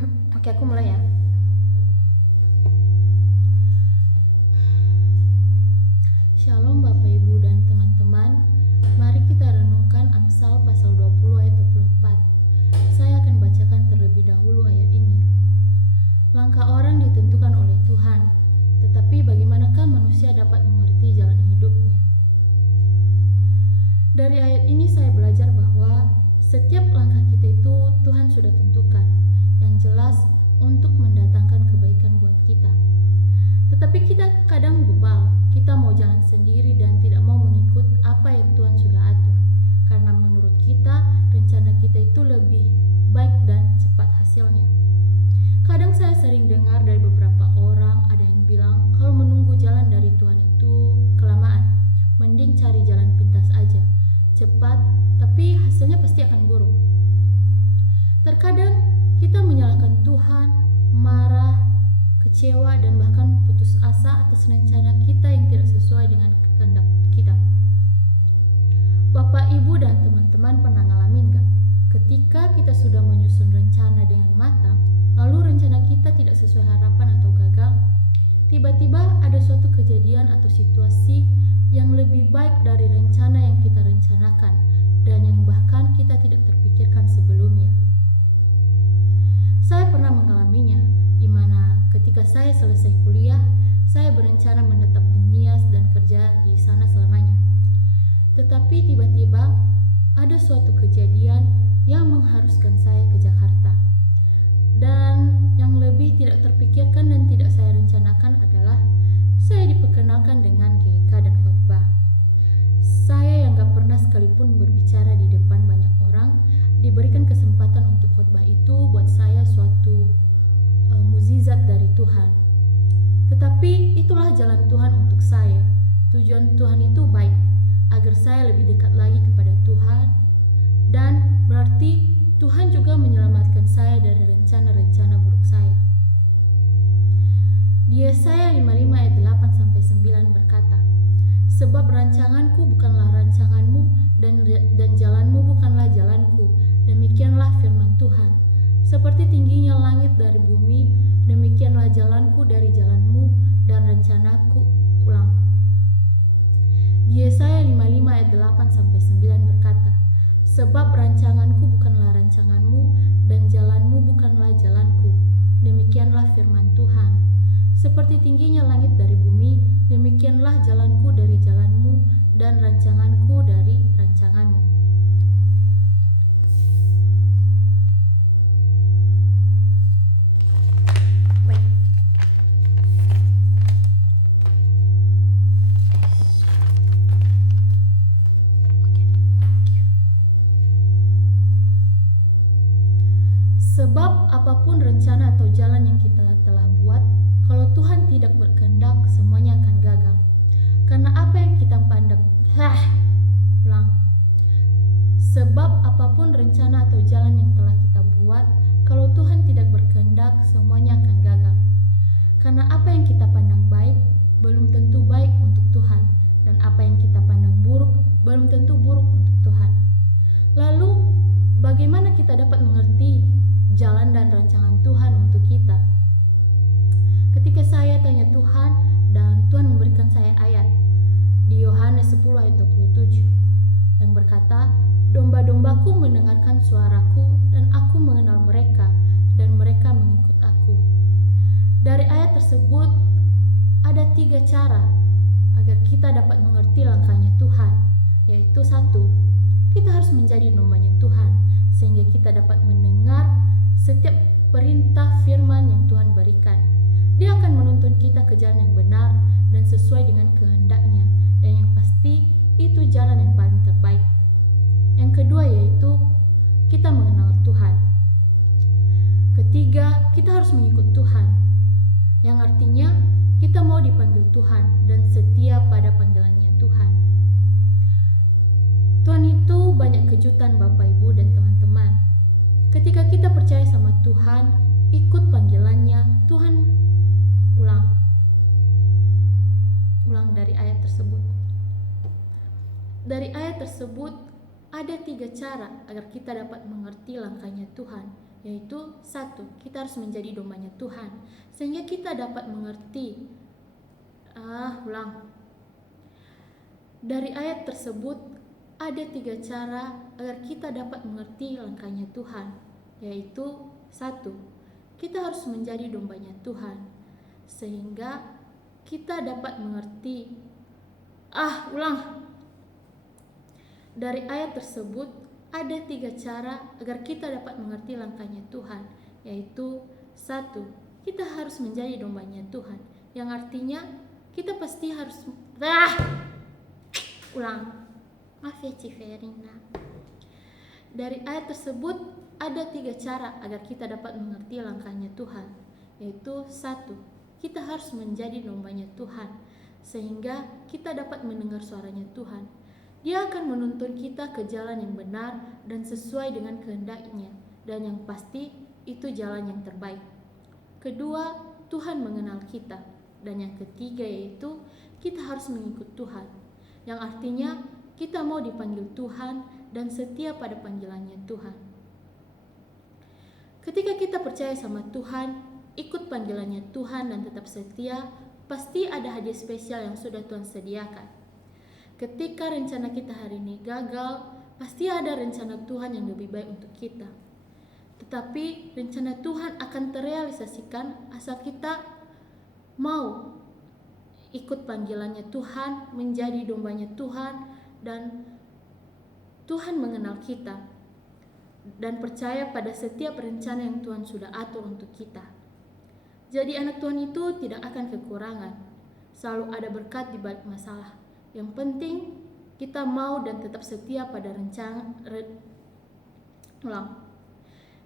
Oke, aku mulai ya. Shalom Bapak Ibu dan teman-teman. Mari kita renungkan Amsal pasal 20 ayat 24. Saya akan bacakan terlebih dahulu ayat ini. Langkah orang ditentukan oleh Tuhan, tetapi bagaimanakah manusia dapat mengerti jalan hidupnya? Dari ayat ini saya belajar bahwa setiap langkah kita itu Tuhan sudah tentukan, yang jelas untuk mendatangkan kebaikan buat kita. Tetapi kita kadang bebal, kita mau jalan sendiri dan tidak mau mengikut apa yang Tuhan sudah atur. Karena menurut kita, rencana kita itu lebih baik dan cepat hasilnya. Kadang saya sering dengar dari beberapa orang, ada yang bilang kalau menunggu jalan dari Tuhan itu kelamaan, mending cari jalan pintas aja, cepat, tapi hasilnya pasti akan buruk. Terkadang kita menyalahkan Tuhan, marah, kecewa, dan bahkan putus asa atas rencana kita yang tidak sesuai dengan kehendak kita. Bapak, Ibu, dan teman-teman pernah ngalamin gak? Ketika kita sudah menyusun rencana dengan matang, lalu rencana kita tidak sesuai harapan atau gagal, tiba-tiba ada suatu kejadian atau situasi yang lebih baik dari rencana yang kita rencanakan, dan yang bahkan kita tidak terpikirkan sebelumnya. Saya pernah mengalaminya, di mana ketika saya selesai kuliah, saya berencana menetap di Nias dan kerja di sana selamanya. Tetapi tiba-tiba ada suatu kejadian yang mengharuskan saya ke Jakarta. Dan yang lebih tidak terpikirkan dan tidak saya rencanakan adalah saya diperkenalkan dengan GK dan khotbah. Saya yang gak pernah sekalipun berbicara di depan banyak orang, diberikan kesempatan untuk khotbah itu buat saya suatu mukjizat dari Tuhan. Tetapi itulah jalan Tuhan untuk saya. Tujuan Tuhan itu baik, agar saya lebih dekat lagi kepada Tuhan, dan berarti Tuhan juga menyelamatkan saya dari rencana-rencana buruk saya. Di Yesaya 55 ayat 8-9 berkata, sebab rancanganku bukanlah rancanganmu, dan jalanmu bukanlah jalanku. Demikianlah firman Tuhan. Seperti tingginya langit dari bumi, demikianlah jalanku dari jalanmu, dan rencanaku. Ulang. Di Yesaya 55 ayat 8-9 berkata, sebab rancanganku bukanlah rancanganmu, dan jalanmu bukanlah jalanku. Demikianlah firman Tuhan. Seperti tingginya langit dari bumi, demikianlah jalanku dari jalanmu, dan rancanganku dari rancanganmu. Sebab apapun rencana atau jalan yang kita telah buat, kalau Tuhan tidak berkehendak, semuanya akan gagal. Karena apa yang kita pandang, sebab apapun rencana atau jalan yang telah kita buat, kalau Tuhan tidak berkehendak, semuanya akan gagal. Karena apa yang kita pandang baik, belum tentu baik untuk Tuhan, dan apa yang kita pandang buruk, belum tentu buruk untuk Tuhan. Lalu, bagaimana kita dapat mengerti jalan dan rancangan Tuhan untuk kita? Ketika saya tanya Tuhan, dan Tuhan memberikan saya ayat di Yohanes 10 ayat 27 yang berkata, domba-dombaku mendengarkan suaraku, dan aku mengenal mereka, dan mereka mengikut aku. Dari ayat tersebut ada 3 cara agar kita dapat mengerti langkahnya Tuhan, yaitu 1, kita harus menjadi dombanya Tuhan, sehingga kita dapat mendengar setiap perintah firman yang Tuhan berikan. Dia akan menuntun kita ke jalan yang benar dan sesuai dengan kehendaknya, dan yang pasti itu jalan yang paling terbaik. Yang kedua yaitu kita mengenal Tuhan. Ketiga, kita harus mengikut Tuhan, yang artinya kita mau dipanggil Tuhan dan setia pada panggilannya Tuhan. Tuhan itu banyak kejutan Bapak, Ibu, dan teman-teman. Ketika kita percaya sama Tuhan, ikut panggilannya, Tuhan ulang dari ayat tersebut. Dari ayat tersebut ada 3 cara agar kita dapat mengerti langkahnya Tuhan. yaitu satu, kita harus menjadi dombanya Tuhan, sehingga kita dapat mengerti. Dari ayat tersebut ada 3 cara agar kita dapat mengerti langkahnya Tuhan, yaitu satu, kita harus menjadi dombanya Tuhan, sehingga kita dapat mengerti. Dari ayat tersebut ada 3 cara agar kita dapat mengerti langkahnya Tuhan, yaitu satu, kita harus menjadi dombanya Tuhan, yang artinya kita pasti harus Maaf ya Civerina. Dari ayat tersebut ada 3 cara agar kita dapat mengerti langkahnya Tuhan, yaitu satu, kita harus menjadi dombanya Tuhan, sehingga kita dapat mendengar suaranya Tuhan. Dia akan menuntun kita ke jalan yang benar dan sesuai dengan kehendaknya, dan yang pasti itu jalan yang terbaik. Kedua, Tuhan mengenal kita. Dan yang ketiga yaitu kita harus mengikut Tuhan, yang artinya kita mau dipanggil Tuhan dan setia pada panggilannya Tuhan. Ketika kita percaya sama Tuhan, ikut panggilannya Tuhan dan tetap setia, pasti ada hadiah spesial yang sudah Tuhan sediakan. Ketika rencana kita hari ini gagal, pasti ada rencana Tuhan yang lebih baik untuk kita. Tetapi rencana Tuhan akan terrealisasikan asal kita mau ikut panggilannya Tuhan, menjadi dombanya Tuhan, dan Tuhan mengenal kita, dan percaya pada setiap rencana yang Tuhan sudah atur untuk kita. Jadi anak Tuhan itu tidak akan kekurangan, selalu ada berkat di balik masalah. Yang penting kita mau dan tetap setia pada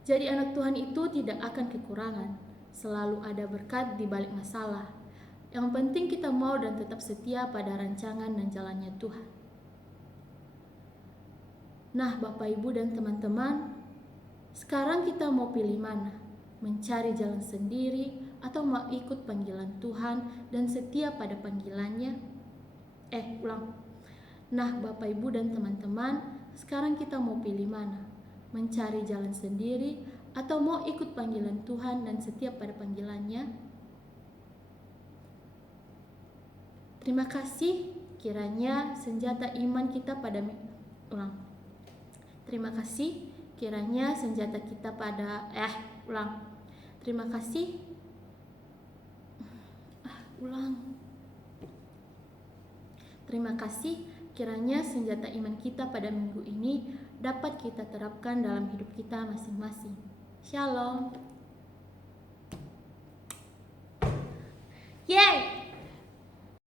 Jadi anak Tuhan itu tidak akan kekurangan, selalu ada berkat di balik masalah. Yang penting kita mau dan tetap setia pada rancangan dan jalannya Tuhan. Nah, Bapak, Ibu, dan teman-teman, sekarang kita mau pilih mana? Mencari jalan sendiri atau mau ikut panggilan Tuhan dan setia pada panggilannya? Nah, Bapak, Ibu, dan teman-teman, sekarang kita mau pilih mana? Mencari jalan sendiri atau mau ikut panggilan Tuhan dan setia pada panggilannya? Terima kasih, kiranya senjata iman kita pada Terima kasih, kiranya senjata kita pada Terima kasih. Terima kasih, kiranya senjata iman kita pada minggu ini dapat kita terapkan dalam hidup kita masing-masing. Shalom.